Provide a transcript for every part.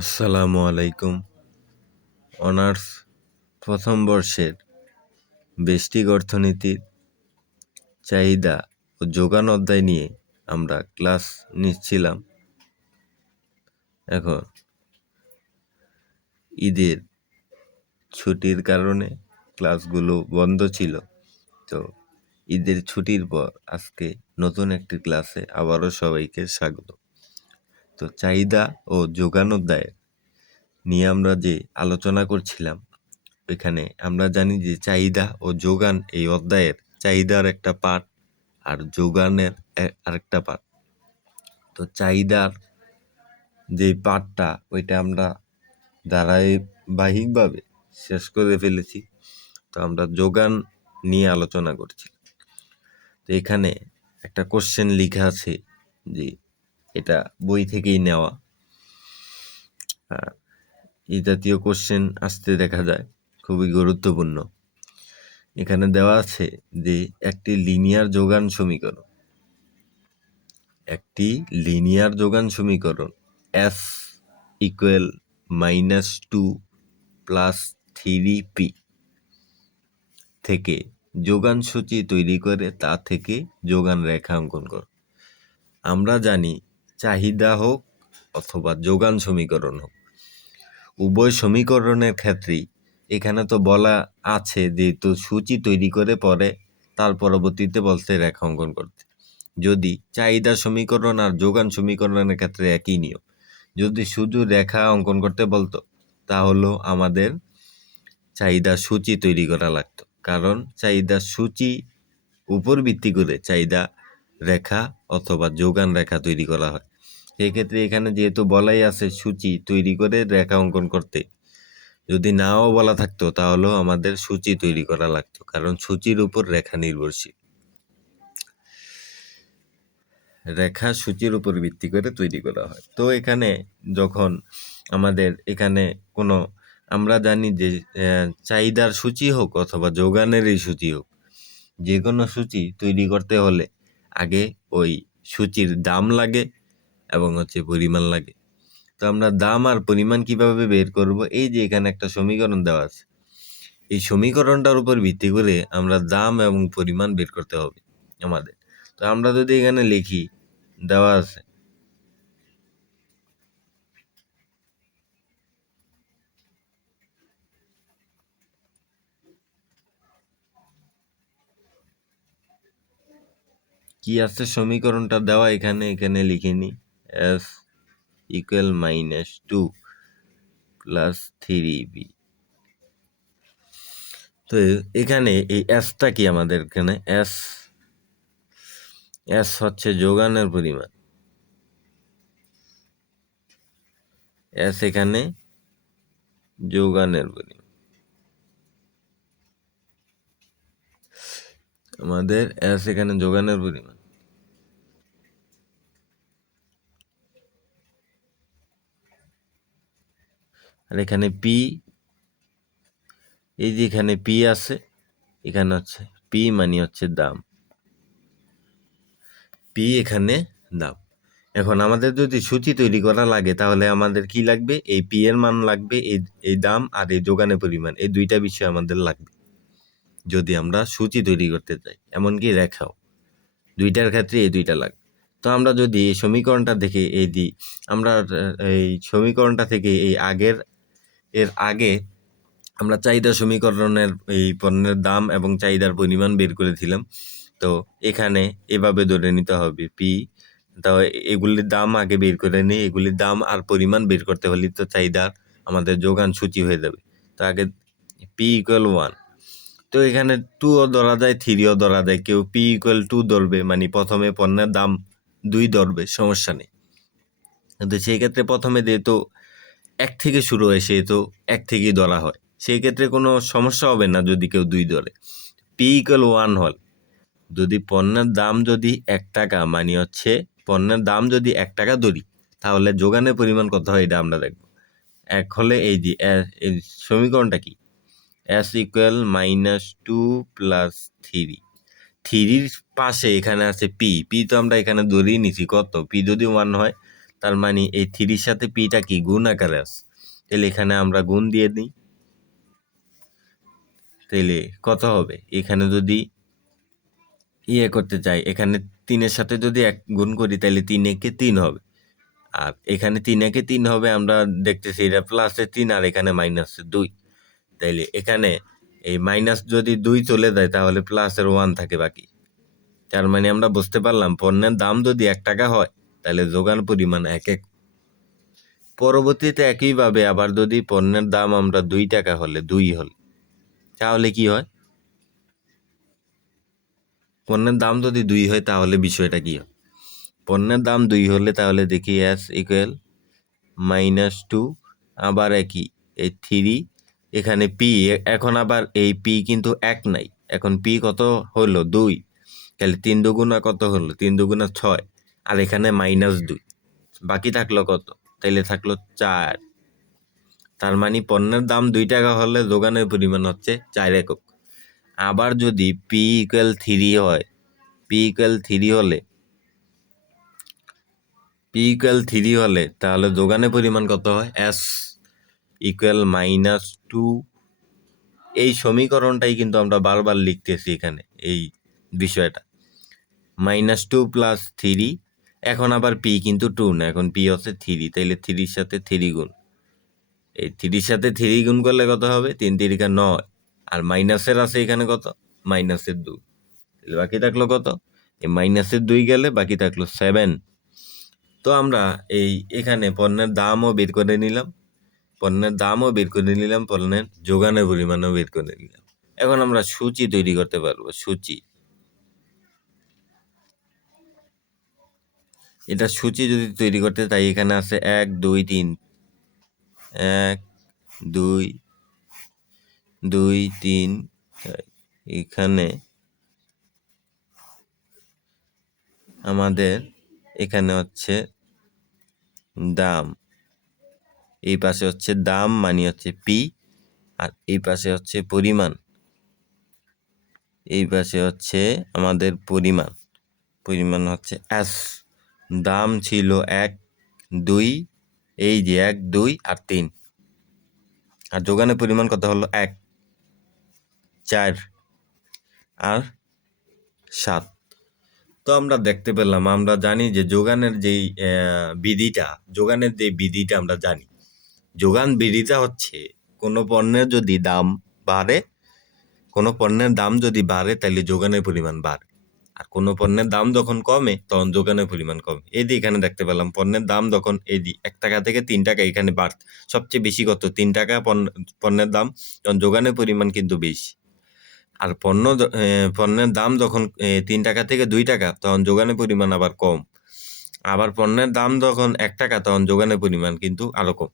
আসসালামু আলাইকুম। অনার্স প্রথম বর্ষের ব্যষ্টিক অর্থনীতির চাহিদা ও যোগান অধ্যায় নিয়ে আমরা ক্লাস নিচ্ছিলাম। এখন ঈদের ছুটির কারণে ক্লাসগুলো বন্ধ ছিল, তো ঈদের ছুটির পর আজকে নতুন একটি ক্লাসে আবারও সবাইকে স্বাগত। তো চাহিদা ও যোগান অধ্যায় নিয়ে আমরা যে আলোচনা করছিলাম, এখানে আমরা জানি যে চাহিদা ও যোগান এই অধ্যায়ের চাহিদার একটা পার্ট আর যোগানের আরেকটা পার্ট। তো চাহিদার যে পার্টটা ওইটা আমরা ধারাবাহিকভাবে শেষ করে ফেলেছি, তো আমরা যোগান নিয়ে আলোচনা করছি। তো এখানে একটা কোশ্চেন লেখা আছে যে এটা বই থেকেই নেওয়া, এই জাতীয় কোশ্চেন আসতে দেখা যায়, খুবই গুরুত্বপূর্ণ। এখানে দেওয়া আছে যে একটি লিনিয়ার যোগান সমীকরণ S ইকুয়াল -2 + 3p থেকে যোগান সূচি তৈরি করে তা থেকে যোগান রেখা অঙ্কন করো। আমরা জানি চাহিদা হোক অথবা যোগান সমীকরণ হোক, উভয় সমীকরণের ক্ষেত্রেই এখানে তো বলা আছে যে তো সূচি তৈরি করে পরে তার পরবর্তীতে বলতে রেখা অঙ্কন করতে। যদি চাহিদা সমীকরণ আর যোগান সমীকরণের ক্ষেত্রে একই নিয়ম, যদি শুধু রেখা অঙ্কন করতে বলতো তাহলেও আমাদের চাহিদা সূচি তৈরি করা লাগতো, কারণ চাহিদা সূচি উপর ভিত্তি করে চাহিদা রেখা অথবা যোগান রেখা তৈরি করা হয়। সেক্ষেত্রে এখানে যেহেতু বলাই আছে সূচি তৈরি করে রেখা অঙ্কন করতে, যদি নাও বলা থাকতো তাহলেও আমাদের সূচি তৈরি করা লাগতো, কারণ সূচির উপর রেখা নির্ভরশীল। রেখা সূচির উপর ভিত্তি করে তৈরি করা হয়। তো এখানে যখন আমাদের এখানে কোনো, আমরা জানি যে চাহিদার সূচি হোক অথবা যোগানের এই সূচি হোক, যে কোনো সূচি তৈরি করতে হলে আগে ওই সূচির দাম লাগে এবং পরিমাণ লাগে। তো আমরা দাম আর পরিমাণ কিভাবে বের করব? এই যে এখানে একটা সমীকরণ দেওয়া আছে, এই সমীকরণটার উপর ভিত্তি করে আমরা দাম এবং পরিমাণ বের করতে হবে আমাদের। তো আমরা যদি এখানে লিখি, দেওয়া আছে কি আছে, সমীকরণটা দেওয়া এখানে লিখে নি, S ইকুয়াল -2 + 3b। তো এখানে এই এসটা কি, আমাদের এখানে এস হচ্ছে যোগানের পরিমাণ, এস এখানে যোগানের পরিমাণ, আমাদের এস এখানে যোগানের পরিমাণ। আর এখানে পি, এই যে এখানে পি আছে, এখানে হচ্ছে পি মানে হচ্ছে দাম, পি এখানে দাম। এখন আমাদের যদি সূচি তৈরি করা লাগে তাহলে আমাদের কি লাগবে? এই পি এর মান লাগবে, এই দাম আর এই যোগানের পরিমাণ, এই দুইটা বিষয় আমাদের লাগবে যদি আমরা সূচি তৈরি করতে চাই, এমনকি রেখাও, দুইটার ক্ষেত্রে এই দুইটা লাগবে। তো আমরা যদি এই সমীকরণটা দেখে আমরা এই সমীকরণটা থেকে এর আগে আমরা চাহিদা সমীকরণের এই পণ্যের দাম এবং চাহিদার পরিমাণ বের করেছিলাম। তো এখানে এভাবে ধরে নিতে হবে পি, তো এগুলির দাম আগে বের করে নিই, এগুলির দাম আর পরিমাণ বের করতে হলে তো চাহিদার আমাদের যোগান সূচি হয়ে যাবে। তো আগে পি ইকুয়াল 1, তো এখানে 2ও ধরা যায়, 3ও ধরা যায়। কেউ পি ইকুয়াল 2 ধরবে, মানে প্রথমে পণ্যের দাম 2 ধরবে, সমস্যা নেই। কিন্তু সেই ক্ষেত্রে প্রথমে যেহেতু 1 থেকে শুরু হয়, সেহেতু 1 থেকেই ধরা হয়, সেই ক্ষেত্রে কোনো সমস্যা হবে না যদি কেউ 2 ধরে। পি ইকুয়াল 1 হল, যদি পণ্যের দাম যদি 1 টাকা, মানে পণ্যের দাম যদি 1 টাকা ধরি, তাহলে যোগানের পরিমাণ কত হয় এটা আমরা দেখব। 1 হলে এই যে এই সমীকরণটা কি, S ইকুয়াল -2 + 3, 3র পাশে এখানে আছে পি, তো আমরা এখানে ধরেই নিছি কত, পি যদি 1 হয় তার মানে এই 3-র সাথে পিটা কি গুণ আকারে আছে, তাহলে এখানে আমরা গুণ দিয়ে দিই। তাহলে কত হবে, এখানে যদি করতে চাই, এখানে 3-এর সাথে যদি 1 গুণ করি তাহলে 3 একে 3 হবে, আর এখানে 3 একে 3 হবে, আমরা দেখতেছি এটা প্লাসে 3 আর এখানে মাইনাসে 2। তাইলে এখানে এই মাইনাস যদি 2 চলে যায় তাহলে প্লাসের 1 থাকে বাকি। তার মানে আমরা বুঝতে পারলাম পণ্যের দাম যদি 1 টাকা হয় তাহলে যোগান পরিমাণ 1 পরবর্তীতে একইভাবে আবার যদি পণ্যের দাম আমরা 2 টাকা হলে 2 হলে তাহলে কি হয়, পণ্যের দাম যদি 2 হয় তাহলে বিষয়টা কি হয়, পণ্যের দাম 2 হলে তাহলে দেখি S ইকুয়াল -2, আবার একই এই 3, এখানে P, এখন আবার এই P কিন্তু 1 নাই, এখন P কত হলো 2, তাহলে 3 দুগুণা কত হলো, 3 দুগুণা 6, আর এখানে -2, বাকি থাকলো কত, তাইলে থাকলো 4। তার মানে পণ্যের দাম 2 টাকা হলে যোগানের পরিমাণ হচ্ছে 4 একক। আবার যদি P ইকুয়াল 3 হয়, P ইকুয়াল 3 হলে তাহলে যোগানের পরিমাণ কত হয়, S ইকুয়াল -2। এই সমীকরণটাই কিন্তু আমরা বারবার লিখতেছি এখানে এই বিষয়টা, -2 + 3, এখন আবার P কিন্তু 2 না, এখন P হচ্ছে 3, তাইলে 3-র সাথে 3 গুণ, এই 3-র সাথে 3 গুণ করলে কত হবে, 3 × 3 = 9, আর মাইনাসের আছে এখানে কত, -2, তাহলে বাকি থাকলো কত, এই -2 গেলে বাকি থাকলো 7। তো আমরা এখানে পণ্যের দামও বের করে নিলাম, পণ্যের যোগানের পরিমাণও বের করে নিলাম। এখন আমরা সূচি তৈরি করতে পারবো, সূচি। এটা সূচি যদি তৈরি করতে তাই এখানে আছে 1 2 3, 1 2 2 3, এখানে আমাদের এখানে হচ্ছে দাম, এই পাশে হচ্ছে দাম মানে হচ্ছে P, আর এই পাশে হচ্ছে পরিমাণ, এই পাশে হচ্ছে আমাদের পরিমাণ হচ্ছে S। দাম ছিল 1 2, এই যে 1 2 আর 3, আর যোগানের পরিমাণ কত হলো 1 4 আর 7। তো আমরা দেখতে পেলাম, আমরা জানি যে যোগানের যেই বিধিটা আমরা জানি, যোগান বিধিটা হচ্ছে কোনো পণ্যের দাম যদি বাড়ে তাহলে যোগানের পরিমাণ বাড়ে, আর কোনো পণ্যের দাম যখন কমে তখন যোগানের পরিমাণ কমে। এখানে দেখতে পেলাম পণ্যের দাম যখন 1 টাকা থেকে 3 টাকা এখানে সবচেয়ে বেশি কত, 3 টাকা পণ্যের দাম, তখন যোগানের পরিমাণ কিন্তু বেশি। আর পণ্যের দাম যখন 3 টাকা থেকে 2 টাকা তখন যোগানের পরিমাণ আবার কম। আবার পণ্যের দাম যখন 1 টাকা তখন যোগানের পরিমাণ কিন্তু আরো কম।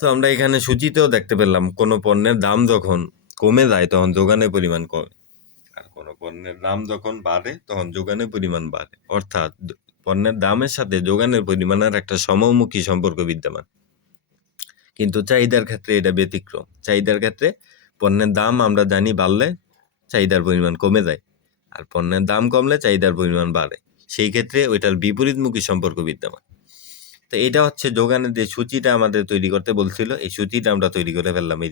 তো আমরা এখানে সূচিতেও দেখতে পেলাম কোনো পণ্যের দাম যখন কমে যায় তখন যোগানের পরিমাণ কমে, আর কোনো পণ্যের দাম যখন বাড়ে তখন যোগানের পরিমাণ বাড়ে। অর্থাৎ পণ্যের দামের সাথে যোগানের পরিমাণের একটা সমমুখী সম্পর্ক বিদ্যমান। কিন্তু চাহিদার ক্ষেত্রে এটা ব্যতিক্রম। চাহিদার ক্ষেত্রে পণ্যের দাম আমরা জানি বাড়লে চাহিদার পরিমাণ কমে যায়, আর পণ্যের দাম কমলে চাহিদার পরিমাণ বাড়ে, সেই ক্ষেত্রে ওইটার বিপরীতমুখী সম্পর্ক বিদ্যমান। তো এটা হচ্ছে যোগানের যে সূচিটা আমাদের তৈরি করতে বলছিল, এই সূচিটা আমরা তৈরি করে ফেললাম। এই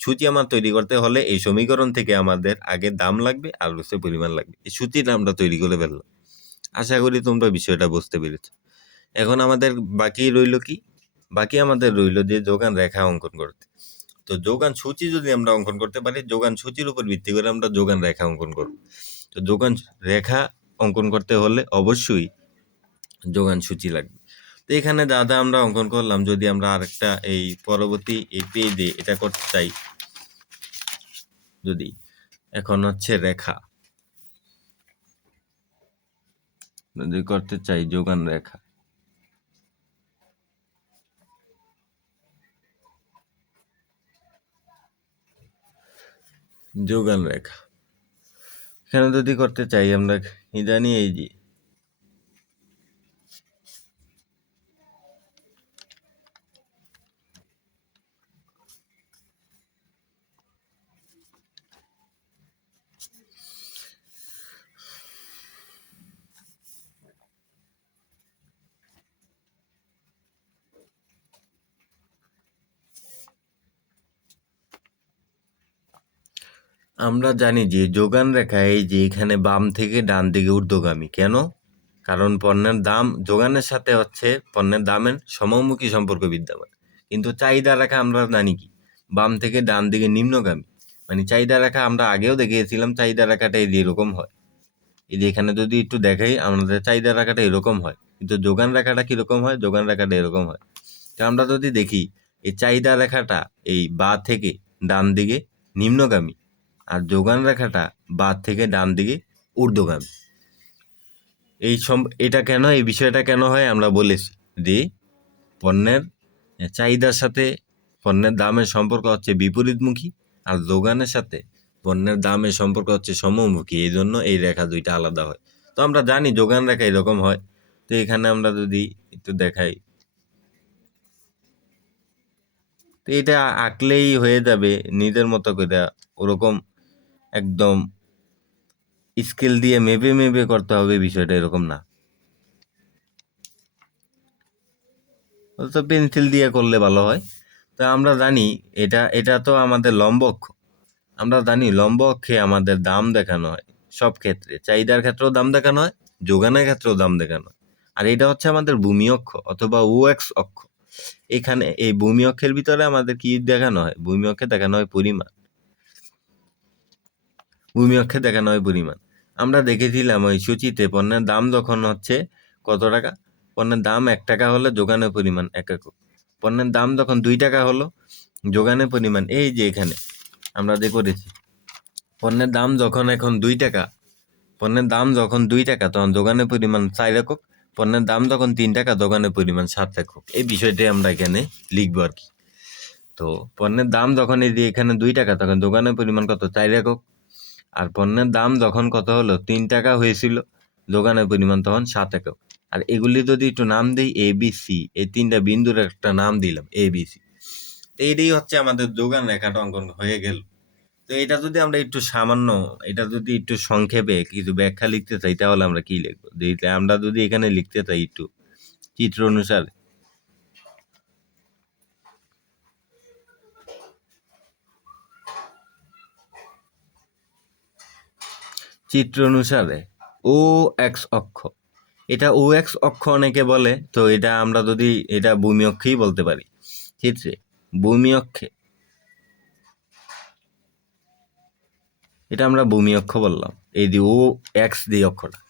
সূচি আমার তৈরি করতে হলে এই সমীকরণ থেকে আমাদের আগে দাম লাগবে আর হচ্ছে পরিমাণ লাগবে, এই সূচিটা আমরা তৈরি করে ফেললাম। আশা করি তোমরা বিষয়টা বুঝতে পেরেছ। এখন আমাদের বাকি আমাদের রইল যে যোগান রেখা অঙ্কন করতে। তো যোগান সূচি যদি আমরা অঙ্কন করতে পারি, যোগান সূচির উপর ভিত্তি করে আমরা যোগান রেখা অঙ্কন করব। তো যোগান রেখা অঙ্কন করতে হলে অবশ্যই যোগান সূচি লাগবে। তো এখানে দাদা আমরা অঙ্কন করলাম, যদি আমরা আরেকটা এই পরবর্তী এই পেজে এটা করতে চাই, যদি এখন হচ্ছে রেখা যদি করতে চাই, যোগান রেখা, এখানে যদি করতে চাই আমরা জানি এই যে আমরা জানি যে যোগান রেখা এই যে এখানে বাম থেকে ডান দিকে ঊর্ধ্বগামী। কেন? কারণ পণ্যের দাম যোগানের সাথে হচ্ছে পণ্যের দামের সমমুখী সম্পর্ক বিদ্যমান। কিন্তু চাহিদা রেখা আমরা জানি কি বাম থেকে ডান দিকে নিম্নগামী। মানে চাহিদা রেখা আমরা আগেও দেখিয়েছিলাম, চাহিদা রেখাটা এই যে এরকম হয়। এই যে এখানে যদি একটু দেখাই আমাদের চাহিদা রেখাটা এরকম হয়, কিন্তু যোগান রেখাটা কিরকম হয়? যোগান রেখাটা এরকম হয়। তো আমরা যদি দেখি এই চাহিদা রেখাটা এই বা থেকে ডান দিকে নিম্নগামী, আর যোগান রেখাটা বা থেকে ডান দিকে ঊর্ধ্বগামী। এটা কেন, এই বিষয়টা কেন হয় আমরা বলেছি যে পণ্যের চাহিদার সাথে পণ্যের দামের সম্পর্ক হচ্ছে বিপরীতমুখী, আর যোগানের সাথে পণ্যের দামের সম্পর্ক হচ্ছে সমমুখী। এই জন্য এই রেখা দুইটা আলাদা হয়। তো আমরা জানি যোগান রেখা এরকম হয়। তো এখানে আমরা যদি একটু দেখাই, তো এটা আঁকলেই হয়ে যাবে নিজের মতো করে। ওরকম একদম স্কেল দিয়ে মেপে মেপে করতে হবে, বিষয়টা এরকম না। তো পেন্সিল দিয়ে করলে ভালো হয়। তো আমরা জানি এটা তো আমাদের লম্ব অক্ষ। আমরা জানি লম্ব অক্ষে আমাদের দাম দেখানো হয় সব ক্ষেত্রে। চাহিদার ক্ষেত্রেও দাম দেখানো হয়, যোগানের ক্ষেত্রেও দাম দেখানো হয়। আর এটা হচ্ছে আমাদের ভূমি অক্ষ অথবা ওএক্স অক্ষ। এখানে এই ভূমি অক্ষের ভিতরে আমাদের কি দেখানো হয়? ভূমি অক্ষে দেখানো হয় পরিমাণ। ভূমি অক্ষে দেখানো হয় পরিমাণ। আমরা দেখেছিলাম ওই সূচিতে পণ্যের দাম যখন হচ্ছে কত টাকা, পণ্যের দাম 1 টাকা হলে যোগানের পরিমাণ 1 একক। পণ্যের দাম যখন 2 টাকা হলো যোগানের পরিমাণ এই যে এখানে আমরা যে করেছি, পণ্যের দাম যখন এখন 2 টাকা, পণ্যের দাম যখন 2 টাকা তখন যোগানের পরিমাণ 4 একক। পণ্যের দাম যখন 3 টাকা যোগানের পরিমাণ 7 একক। এই বিষয়টি আমরা এখানে লিখবো আর কি। তো পণ্যের দাম যখন এই যে এখানে 2 টাকা তখন যোগানের পরিমাণ কত? 4 একক। আর পণ্যের দাম যখন কত হলো? 3 টাকা হয়েছিল, যোগানের পরিমাণ তখন 7 একক। আর এগুলি যদি একটু নাম দিই এ বি সি, এই 3টা বিন্দুর একটা নাম দিলাম এ বি সি। এইটাই হচ্ছে আমাদের যোগান রেখাটা অঙ্কন হয়ে গেল। তো এটা যদি আমরা একটু সামান্য, এটা যদি একটু সংক্ষেপে কিছু ব্যাখ্যা লিখতে চাই তাহলে আমরা কি লিখবো? আমরা যদি এখানে লিখতে চাই একটু চিত্র অনুসারে, চিত্র অনুসারে ও এক্স অক্ষ, এটা ও এক্স অক্ষ অনেকে বলে। তো এটা আমরা যদি এটা ভূমি অক্ষেই বলতে পারি। চিত্রে ভূমি অক্ষে, এটা আমরা ভূমি অক্ষ বললাম। এই যে ও এক্স দিয়ে অক্ষটা,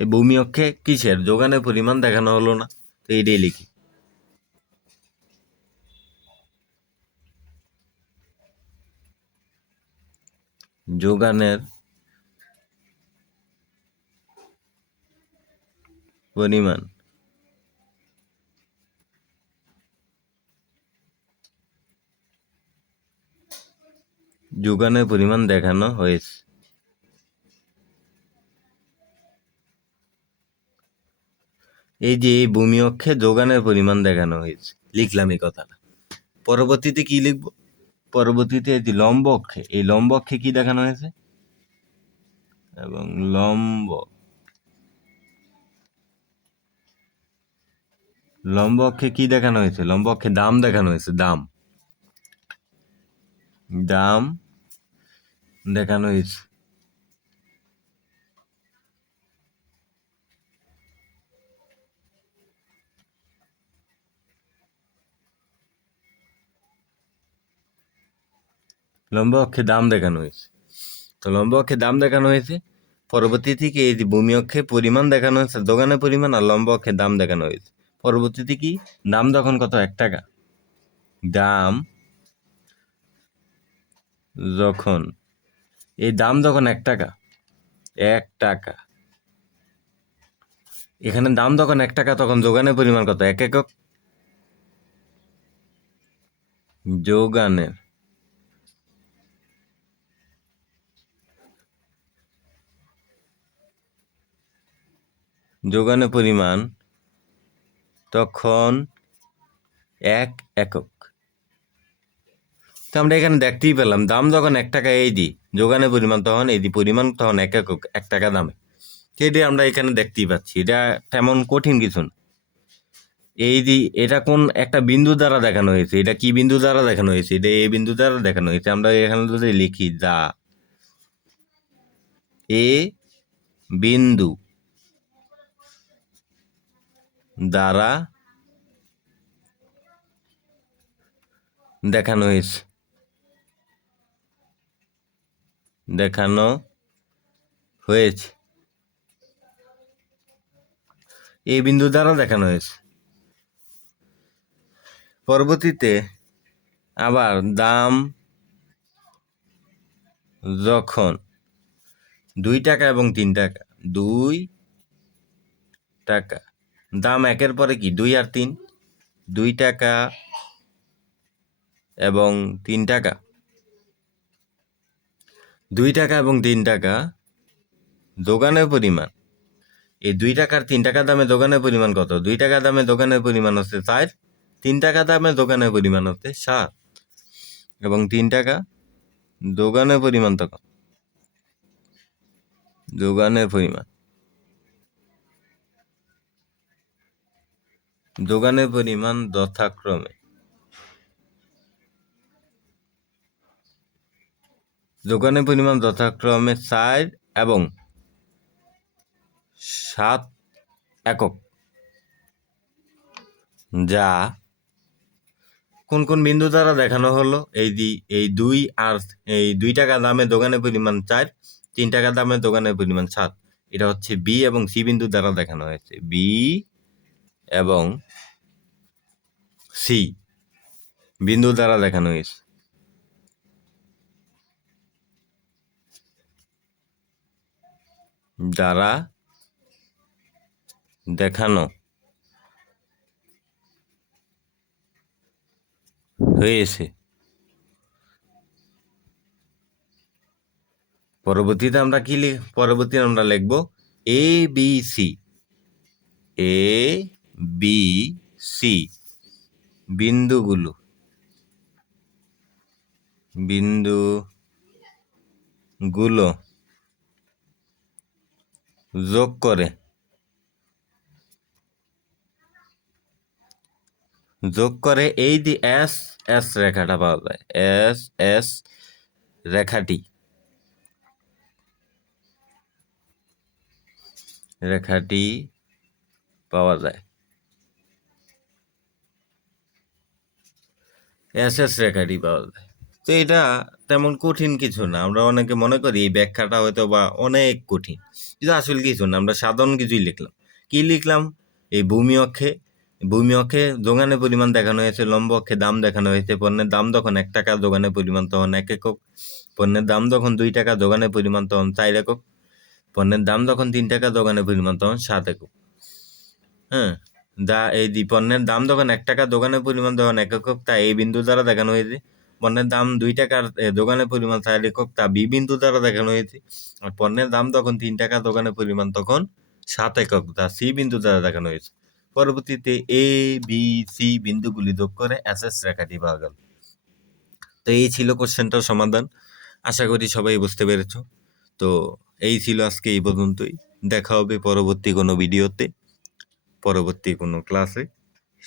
এই ভূমি অক্ষে কিসের? যোগানের পরিমাণ দেখানো হলো না। তো এইটাই লিখি, যোগানের পরিমাণ যোগানের পরিমাণ দেখানো হয়েছে। এই যে এই ভূমি অক্ষে যোগানের পরিমাণ দেখানো হয়েছে, লিখলাম এই কথাটা। পরবর্তীতে কি লিখবো? পরবর্তীতে এই যে লম্ব অক্ষে, এই লম্ব অক্ষে কি দেখানো হয়েছে? এবং লম্ব অক্ষে কি দেখানো হয়েছে? লম্ব অক্ষে দাম দেখানো হয়েছে। দাম দেখানো হয়েছে। লম্ব অক্ষে দাম দেখানো হয়েছে। তো লম্ব অক্ষে দাম দেখানো হয়েছে। পরবর্তী থেকে এই যে ভূমি অক্ষে পরিমাণ দেখানো হয়েছে, দোকানের পরিমাণ, আর লম্ব অক্ষে দাম দেখানো হয়েছে। পরবর্তীতে কি? দাম যখন কত? 1 টাকা। দাম যখন, এই দাম যখন 1 টাকা, 1 টাকা, এখানে দাম যখন 1 টাকা তখন যোগানের পরিমাণ কত? 1 একক। যোগানের পরিমাণ তখন 1 একক। তো আমরা এখানে দেখতেই পেলাম দাম যখন 1 টাকা, এই দি যোগানের পরিমাণ তখন এই দি পরিমাণ তখন 1 একক, 1 টাকা দামে। সেটি আমরা এখানে দেখতেই পাচ্ছি। এটা তেমন কঠিন কিছু না। এটা কোন একটা বিন্দু দ্বারা দেখানো হয়েছে, এটা কি বিন্দু দ্বারা দেখানো হয়েছে, এটা এ বিন্দু দ্বারা দেখানো হয়েছে। আমরা এখানে যদি লিখি যা এ বিন্দু দ্বারা দেখানো হয়েছে, দেখানো হয়েছে, এই বিন্দু দ্বারা দেখানো হয়েছে। পরবর্তীতে আবার দাম যখন 2 টাকা এবং 3 টাকা, 2 টাকা, দাম একের পরে কি 2 আর 3, 2 টাকা এবং 3 টাকা, 2 টাকা এবং 3 টাকা দোকানের পরিমাণ। এই 2 টাকার 3 টাকা দামে দোকানের পরিমাণ কত? 2 টাকা দামে দোকানের পরিমাণ হচ্ছে 4, 3 টাকা দামে দোকানের পরিমাণ হচ্ছে 7 এবং 3 টাকা দোকানের পরিমাণ তখন দোকানের পরিমাণ যথাক্রমে 4 এবং 7 একক, যা কোন কোন বিন্দু দ্বারা দেখানো হলো? এই 2 আর এই 2 টাকা দামে দোকানের পরিমাণ 4, 3 টাকা দামে দোকানের পরিমাণ 7, এটা হচ্ছে বি এবং সি বিন্দু দ্বারা দেখানো হয়েছে। বি এবং সি বিন্দু দ্বারা দেখানো হয়েছে। দ্বারা দেখানো হয়েছে। পরবর্তীতে আমরা লিখব এ বি সি বিন্দুগুলো যোগ করে এই যে এস এস রেখাটা পাওয়া যায়, এস রেখাটি পাওয়া যায়। এস রেখাটি পাওয়া যায়। তো এটা তেমন কঠিন কিছু না। আমরা অনেকে মনে করি এই ব্যাখ্যাটা হয়তো বা অনেক কঠিন, কিন্তু আসলে কিছু না। আমরা সাধারণ কিছুই লিখলাম। কি লিখলাম? এই ভূমি অক্ষে দোকানের পরিমাণ দেখানো হয়েছে, লম্ব অক্ষে দাম দেখানো হয়েছে। পণ্যের দাম যখন 1 টাকা, দোকানের পরিমাণ তখন 1 একক। পণ্যের দাম যখন 2 টাকা, দোকানের পরিমাণ তখন 4 একক। পণ্যের দাম যখন 3 টাকা, দোকানের পরিমাণ তখন 7 একক। হ্যাঁ, এই পণ্যের দাম যখন 1 টাকা, দোকানের পরিমাণ তখন 1 একক, তা এই বিন্দু দ্বারা দেখানো হয়েছে। পণ্যের দাম 2 টাকার, দোকানের পরিমাণ 4 একক, তা বি বিন্দু দ্বারা দেখানো হয়েছে। আর পণ্যের দাম তখন 3 টাকা, দোকানের পরিমাণ তখন 7 একক, তা সি বিন্দু দ্বারা দেখানো হয়েছে। পরবর্তীতে এ বি সি বিন্দুগুলি যোগ করে এস রেখাটি পাওয়া গেল। তো এই ছিল কোশ্চেনটার সমাধান। আশা করি সবাই বুঝতে পেরেছ। তো এই ছিল আজকে এই পর্যন্তই। দেখা হবে পরবর্তী কোনো ভিডিওতে, পরবর্তী কোনো ক্লাসে।